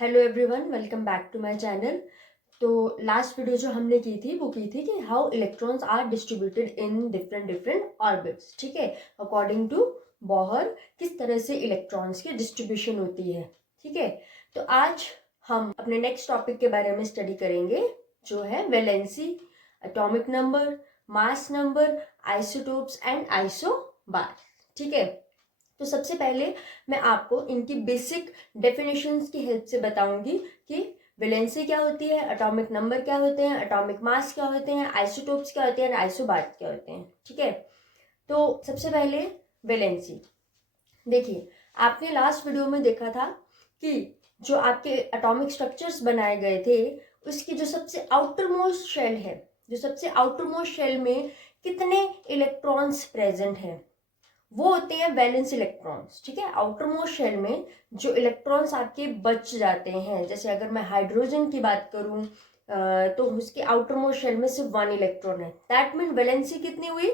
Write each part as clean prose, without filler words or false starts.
Hello everyone, welcome back to my channel. तो last video जो हमने की थी वो की थी कि how electrons are distributed in different different orbits. ठीक है, अकॉर्डिंग टू बोहर किस तरह से इलेक्ट्रॉन्स की डिस्ट्रीब्यूशन होती है। ठीक है, तो आज हम अपने नेक्स्ट टॉपिक के बारे में स्टडी करेंगे जो है valency, atomic number, mass number, isotopes and isobar. ठीक है, तो सबसे पहले मैं आपको इनकी बेसिक डेफिनेशंस की हेल्प से बताऊंगी कि वैलेंसी क्या होती है, एटॉमिक नंबर क्या होते हैं, एटॉमिक मास क्या होते हैं, आइसोटोप्स क्या होते हैं, आइसोबार क्या होते हैं। ठीक है, तो सबसे पहले वैलेंसी देखिए, आपने लास्ट वीडियो में देखा था कि जो आपके एटॉमिक स्ट्रक्चर्स बनाए गए थे उसकी जो सबसे आउटर मोस्ट शेल है, जो सबसे आउटर मोस्ट शेल में कितने इलेक्ट्रॉन्स प्रेजेंट हैं, वो होते हैं वैलेंस इलेक्ट्रॉन्स। ठीक है, आउटर मोस्ट शेल में जो इलेक्ट्रॉन्स आपके बच जाते हैं, जैसे अगर मैं हाइड्रोजन की बात करूं तो उसके आउटर मोस्ट शेल में सिर्फ 1 इलेक्ट्रॉन है। दैट मीन वैलेंसी कितनी हुई?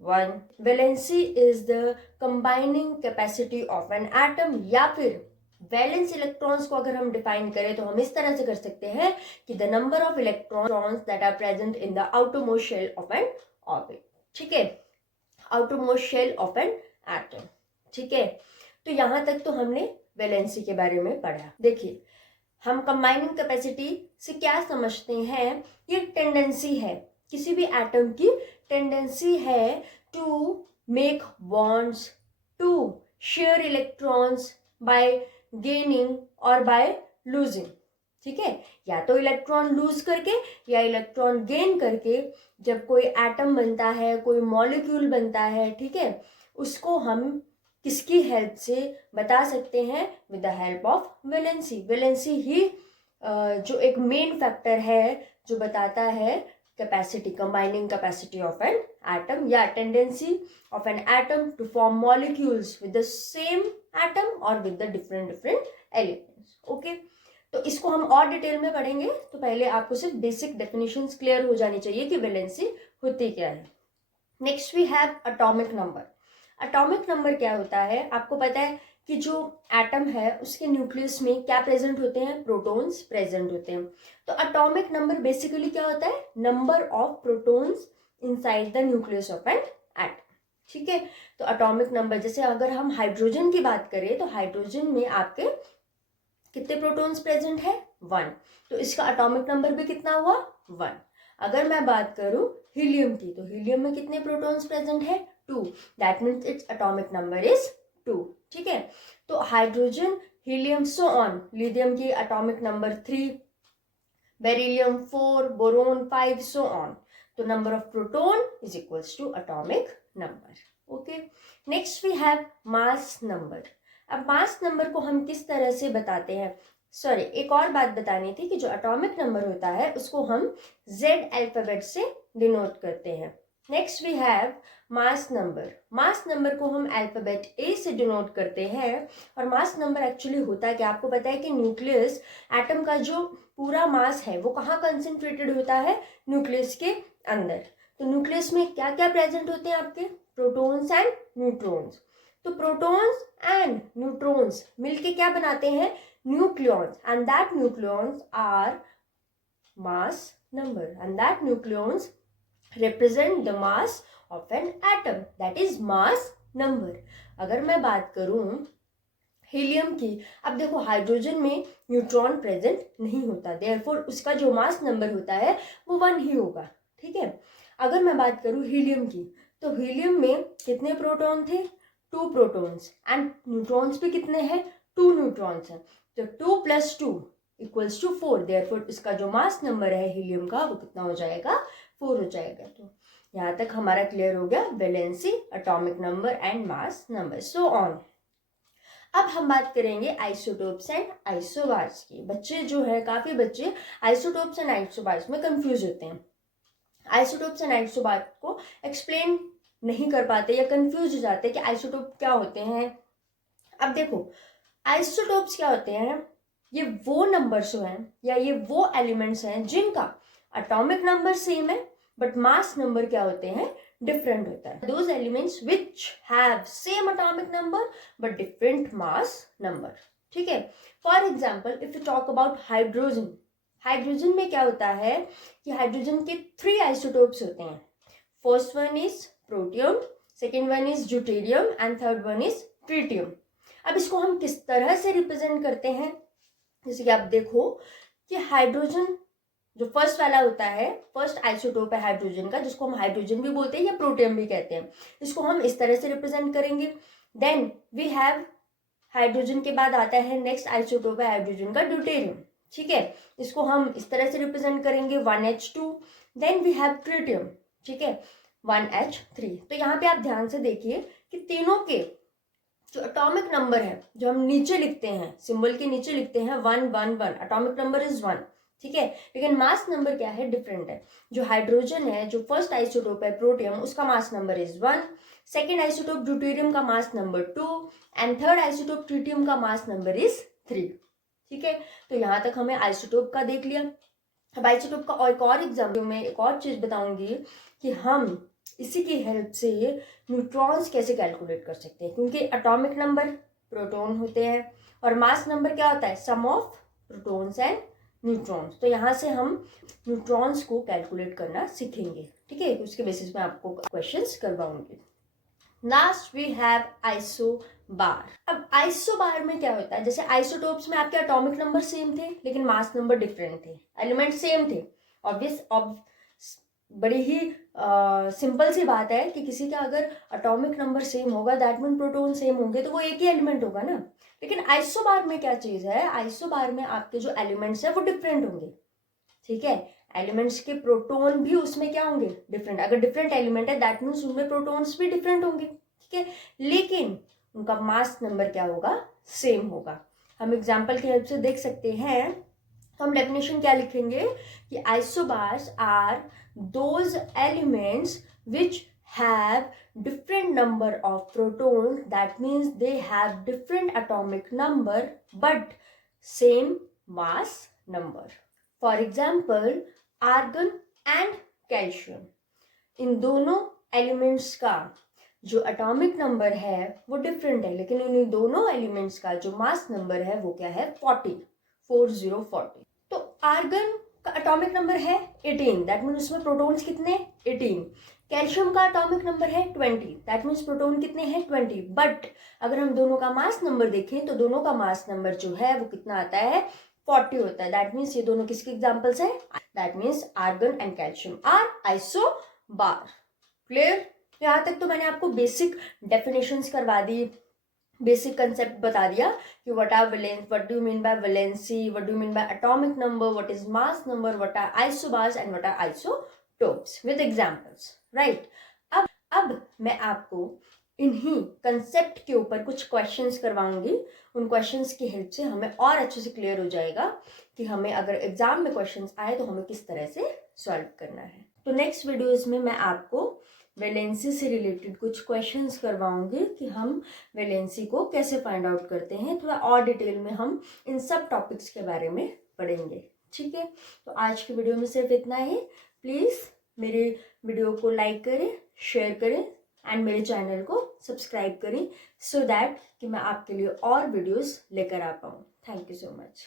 1। Valency is the combining capacity of an atom, या फिर वैलेंस इलेक्ट्रॉन्स को अगर हम डिफाइन करें तो हम इस तरह से कर सकते हैं कि the number of electrons that are present in the outer most shell of an orbit. ठीक है, outer most shell of an atom. ठीक है, तो यहां तक तो हमने वैलेंसी के बारे में पढ़ा। देखिए, हम कंबाइनिंग कैपेसिटी से क्या समझते हैं? ये टेंडेंसी है, किसी भी एटम की टेंडेंसी है to make bonds, to share electrons by gaining और बाय लूजिंग। ठीक है, या तो इलेक्ट्रॉन लूज करके या इलेक्ट्रॉन गेन करके जब कोई एटम बनता है, कोई मॉलिक्यूल बनता है, ठीक है, उसको हम किसकी हेल्प से बता सकते हैं? With the help of valency. Valency ही जो एक मेन फैक्टर है जो बताता है capacity, combining capacity of an atom या tendency of an atom to form molecules with the same atom और with the different different elements. Okay, तो इसको हम और डिटेल में पढ़ेंगे, तो पहले आपको सिर्फ बेसिक डेफिनेशंस क्लियर हो जानी चाहिए कि वैलेंसी होती क्या है। Next we have atomic number. Atomic number क्या होता है? आपको पता है कि जो एटम है उसके न्यूक्लियस में क्या प्रेजेंट होते हैं? प्रोटॉन्स प्रेजेंट होते हैं। तो एटॉमिक नंबर बेसिकली क्या होता है? Number of protons inside the nucleus of an atom. ठीक है, तो एटॉमिक नंबर, जैसे अगर हम हाइड्रोजन की बात करें तो हाइड्रोजन में आपके कितने प्रोटॉन्स प्रेजेंट है? 1। तो इसका एटॉमिक नंबर भी कितना हुआ? 1। अगर मैं बात करूं हीलियम की, तो हीलियम में कितने प्रोटॉन्स प्रेजेंट है? 2। That means its atomic number is 2। ठीक है, तो hydrogen, helium, so on. Lithium की atomic number 3, beryllium 4, boron 5, so on. तो number of proton is equals to atomic number. Okay, next we have mass number. अब mass number को हम किस तरह से बताते हैं? सॉरी, एक और बात बतानी थी कि जो एटॉमिक नंबर होता है उसको हम जेड अल्फाबेट से डिनोट करते हैं। Next we have mass number. Mass number को हम अल्फाबेट ए से डिनोट करते हैं। और मास नंबर एक्चुअली होता है कि आपको पता है कि न्यूक्लियस, एटम का जो पूरा मास है वो कहाँ कंसेंट्रेटेड होता है? न्यूक्लियस के अंदर। तो न्यूक्लियस में क्या क्या प्रेजेंट होते हैं आपके? Protons and neutrons. तो प्रोटॉन्स एंड न्यूट्रॉन्स मिलके क्या बनाते हैं? Nucleons, and that nucleons are mass number, and that nucleons represent the mass of an atom, that is mass number। अगर मैं बात करूं हीलियम की, अब देखो हाइड्रोजन में न्यूट्रॉन प्रेजेंट नहीं होता, देयरफॉर उसका जो मास नंबर होता है वो 1 ही होगा। ठीक है, अगर मैं बात करूं हीलियम की, तो हीलियम में कितने प्रोटॉन थे? 2 प्रोटॉन्स, एंड न्यूट्रॉन्स भी कितने हैं? 2 न्यूट्रॉन्स हैं। तो 2 + 2 इक्वल्स टू 4, देयरफॉर इसका जो मास नंबर है हीलियम का वो कितना हो जाएगा? 4 हो जाएगा। तो यहाँ तक हमारा क्लियर हो गया valency, atomic number and mass number, so on. अब हम बात करेंगे आइसोटोप्स एंड आइसोबार्स की। बच्चे जो है, काफी बच्चे आइसोटोप्स एंड आइसोबार्स में कंफ्यूज होते हैं। आइसोटोप्स एंड आइसोबार्स को एक्सप्लेन नहीं कर पाते या कंफ्यूज हो जाते हैं कि आइसोटोप क्या होते हैं। अब देखो, आइसोटोप्स क्या होते हैं? ये वो नंबर्स हैं या ये वो एलिमेंट्स हैं जिनका एटॉमिक नंबर सेम है बट मास नंबर क्या होते हैं? डिफरेंट होता है। Those elements which have same atomic number but different mass number. ठीक है। For example if you talk about hydrogen, hydrogen में क्या होता है कि हाइड्रोजन के 3 आइसोटोप्स होते हैं। First one is protium, second one is deuterium and third one is tritium. अब इसको हम किस तरह से रिप्रेजेंट करते हैं, जैसे कि आप देखो कि हाइड्रोजन जो फर्स्ट वाला होता है, फर्स्ट आइसोटोप है हाइड्रोजन का, जिसको हम हाइड्रोजन भी बोलते हैं या प्रोटियम भी कहते हैं, इसको हम इस तरह से रिप्रेजेंट करेंगे। देन वी हैव हाइड्रोजन के बाद आता है नेक्स्ट आइसोटोप है हाइड्रोजन का ड्यूटेरियम, ठीक है, इसको हम इस तरह से रिप्रेजेंट करेंगे 1H2। Then we have tritium, ठीक है, 1H3। तो यहाँ पे आप ध्यान से देखिए कि तीनों के जो एटॉमिक नंबर है, जो हम नीचे लिखते हैं, सिंबल के नीचे लिखते हैं 111, एटॉमिक नंबर इज 1, ठीक है, लेकिन मास नंबर क्या है, डिफरेंट है। जो हाइड्रोजन है, जो फर्स्ट आइसोटोप है प्रोटियम, उसका mass number is 1, second isotope deuterium का mass number 2 and third isotope tritium का मास नंबर इज 3, ठीक है। तो यहाँ तक हमें आइसोटोप का देख लिया। अब आइसोटोप का एक और एग्जाम्पल में एक और चीज बताऊंगी कि हम इसी की हेल्प से न्यूट्रॉन्स कैसे कैलकुलेट कर सकते हैं, क्योंकि एटॉमिक नंबर प्रोटॉन होते हैं और मास नंबर क्या होता है, सम ऑफ प्रोटॉन्स एंड न्यूट्रॉन्स। तो यहाँ से हम न्यूट्रॉन्स को कैलकुलेट करना सीखेंगे, ठीक है, उसके बेसिस में आपको क्वेश्चंस करवाऊंगी। Last we have isobar. अब आइसोबार में क्या होता है, जैसे आइसोटोप्स में आपके एटॉमिक नंबर सेम थे लेकिन मास नंबर डिफरेंट थे, एलिमेंट सेम थे, ऑब्वियस बड़ी ही सिंपल सी बात है कि किसी का अगर एटॉमिक नंबर सेम होगा दैट मीन प्रोटॉन सेम होंगे तो वो एक ही एलिमेंट होगा ना। लेकिन आइसोबार में क्या चीज है, आइसोबार में आपके जो एलिमेंट्स है वो डिफरेंट होंगे, ठीक है, एलिमेंट्स के प्रोटॉन भी उसमें क्या होंगे, डिफरेंट। अगर डिफरेंट एलिमेंट है दैट मीन्स उनमें प्रोटॉन्स भी डिफरेंट होंगे, ठीक है, लेकिन उनका मास नंबर क्या होगा, सेम होगा। हम एग्जांपल की हेल्प से देख सकते हैं। हम डेफिनेशन क्या लिखेंगे कि isobars are those elements which have different number of protons, that means they have different atomic number but same mass number. For example, argon and calcium, इन दोनों एलिमेंट्स का जो एटॉमिक नंबर है वो डिफरेंट है, लेकिन इन दोनों एलिमेंट्स का जो मास नंबर है वो क्या है, 40। तो आर्गन का एटॉमिक नंबर है 18, दैट मीन उसमें प्रोटॉन्स कितने, 18। कैल्शियम का एटॉमिक नंबर है 20, दैट मीन्स प्रोटॉन कितने हैं, 20। बट अगर हम दोनों का मास नंबर देखें तो दोनों का मास नंबर जो है वो कितना आता है, 40 होता है। दैट मीन्स ये दोनों किसके एग्जांपल्स हैं, that means argon and calcium are isobar. Clear? यहाँ तक तो मैंने आपको बेसिक डेफिनेशंस करवा दी, बेसिक कंसेप्ट बता दिया कि what are valence, what do you mean by valency, what do you mean by atomic number, what is mass number, what are isobars and what are isotopes with examples, right. अब मैं आपको इन्हीं concept के ऊपर कुछ questions करवाऊंगी। उन questions की help से हमें और अच्छे से क्लियर हो जाएगा कि हमें अगर एग्जाम में क्वेश्चंस आए तो हमें किस तरह से सॉल्व करना है। तो नेक्स्ट वीडियोस में मैं आपको वैलेंसी से रिलेटेड कुछ क्वेश्चंस करवाऊंगी कि हम वैलेंसी को कैसे फाइंड आउट करते हैं, थोड़ा और डिटेल में हम इन सब टॉपिक्स के बारे में पढ़ेंगे, ठीक है। तो आज की वीडियो में सिर्फ इतना ही। प्लीज़ मेरे वीडियो को लाइक करें, शेयर करें एंड मेरे चैनल को सब्सक्राइब करें सो दैट कि मैं आपके लिए और वीडियोस लेकर आ पाऊँ। Thank you so much.